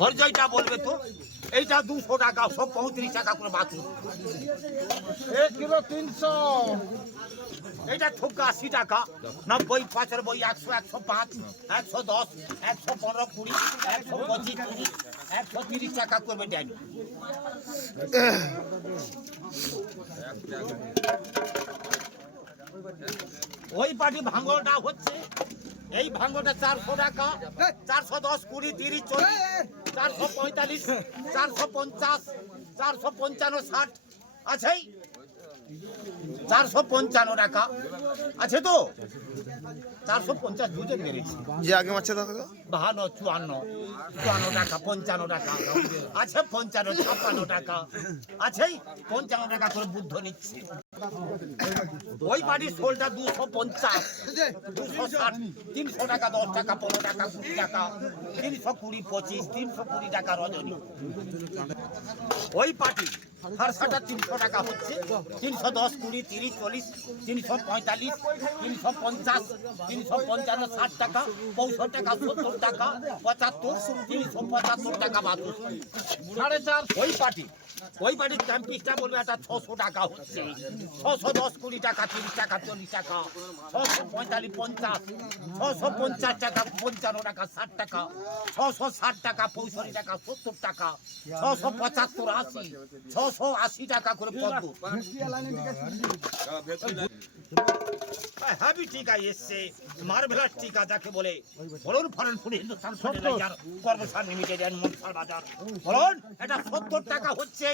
হরজয়টা বলবে তো এইটা 200 টাকা, সব 35 টাকা করে বাছুর। 1 কিলো 300, এইটা ঠোকা 80 টাকা, 90, 95, 100, 105, 110, 115, 20, 125, 30, 130 টাকা করবে ড্যানি। ওই পাটি ভাঙলটা হচ্ছে, এই ভাঙলটা 400 টাকা, 410, 20, 30, 40, 445, 450, 455, 60 আছেই, 455 টাকা আছে তো, 450 দুজন বেড়েছে। যে আগে মারছে দাদা 52, 54 টাকা, 55 টাকা আছে, 55, 56 টাকা আছেই, 55 টাকা করে বুদ্ধ নিচ্ছে। ওই বাড়ির শোলটা 250, 260, 300 টাকা, 10 টাকা, 15 টাকা, 20 টাকা, 320, 25, 320 টাকা রজনী। ওই পাটি খরসাটা 300 টাকা হচ্ছে, 310, 20, 30, 40, 345, 350, 355, 60 টাকা, 65 টাকা, 70 টাকা, 75, 375 টাকা বাতুস। 4.5 ওই পাটির ক্যাম্পিসটা বলবে একটা 600 টাকা হচ্ছে, 610, 20 টাকা, 30 টাকা, 40 টাকা, 645, 50, 650 টাকা, 55 টাকা, 60 টাকা, 660 টাকা, 65 টাকা, 70 টাকা, 675, 80, 680 টাকা করে পদ্ম। হ্যাভি টিকা এসছে, মার্ভেলাস টিকা যাকে বলে, বলুন foreign food Hindustan fertilizer corporation limited and মনসার বাজার। বলুন এটা 70 টাকা হচ্ছে,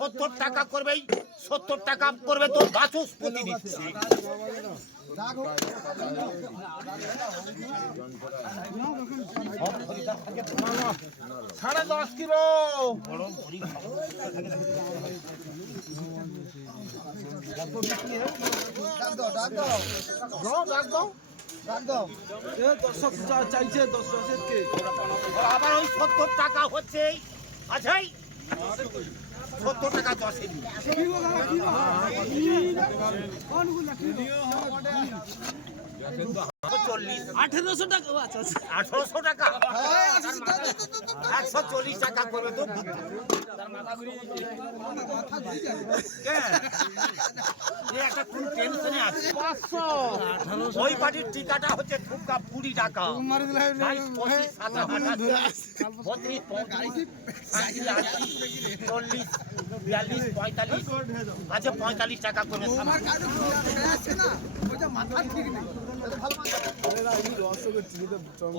70 টাকা করবেই, 70 টাকা করবে তো বাচস্পতি দিচ্ছে। সাড়ে 10 কিলো, দর্শক চাইছে 10 কে, আবার ওই 70 টাকা হচ্ছে, আছে 70 টাকা 10 এর 1800 টাকা, 1800 টাকা, 140 টাকা করবে তো একটা কোন টেনশনে আছে। 500, ওই পাটির টিকাটা হচ্ছে ঠুকা 20 টাকা, 22, 25, 27, 32, 33, 40, 42, 45 আছে, 45 টাকা করে।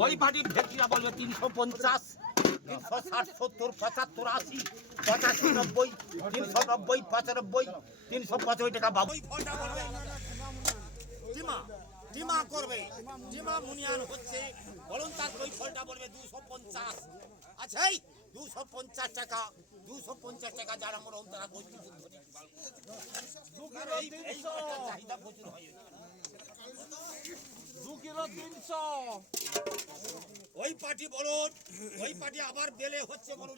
ওই পাটির ভেটকিরা বলবে 350, 360, 70, 75, 80, 85, 90, 390, 95, 385 টাকা বাবু। ডিমা করবে, ডিমা মুনিয়ান হচ্ছে, বলুন তার ওই ফলটা বলবে 250 আছে, 250 টাকা, 250 টাকা যারা মোর অন্তরা বলছি এই চাহিদা প্রচুর হয়। 2 কিলো 300, ওই পার্টি বলুন, ওই পার্টি আবার বেলে হচ্ছে বলুন,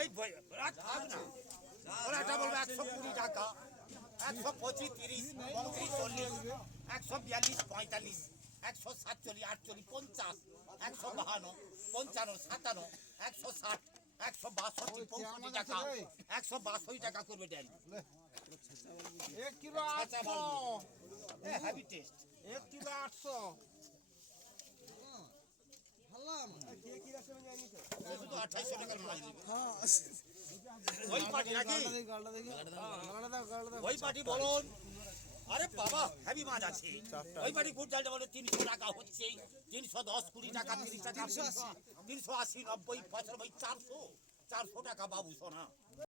এই ওটা বলবে 120 টাকা, 125, 30, 35, 40, 142, 45, 147, 48, 50, 152, 55, 57, 160, 162, 65 টাকা, 162 টাকা করবে Danny. 1 kilo 800, heavy test, 1 kilo 800, শুধু 2800 টাকার মাছ দিবে। ওই পার্টি নাকি, ওই পার্টি বলুন, আরে বাবা হেভি মাছ আছে। ওই পার্টি গুড় চালটা বলে 300 টাকা হচ্ছে, 310, 20 টাকা, 30 টাকা, 380, 90, 95, 400 টাকা বাবু সোনা।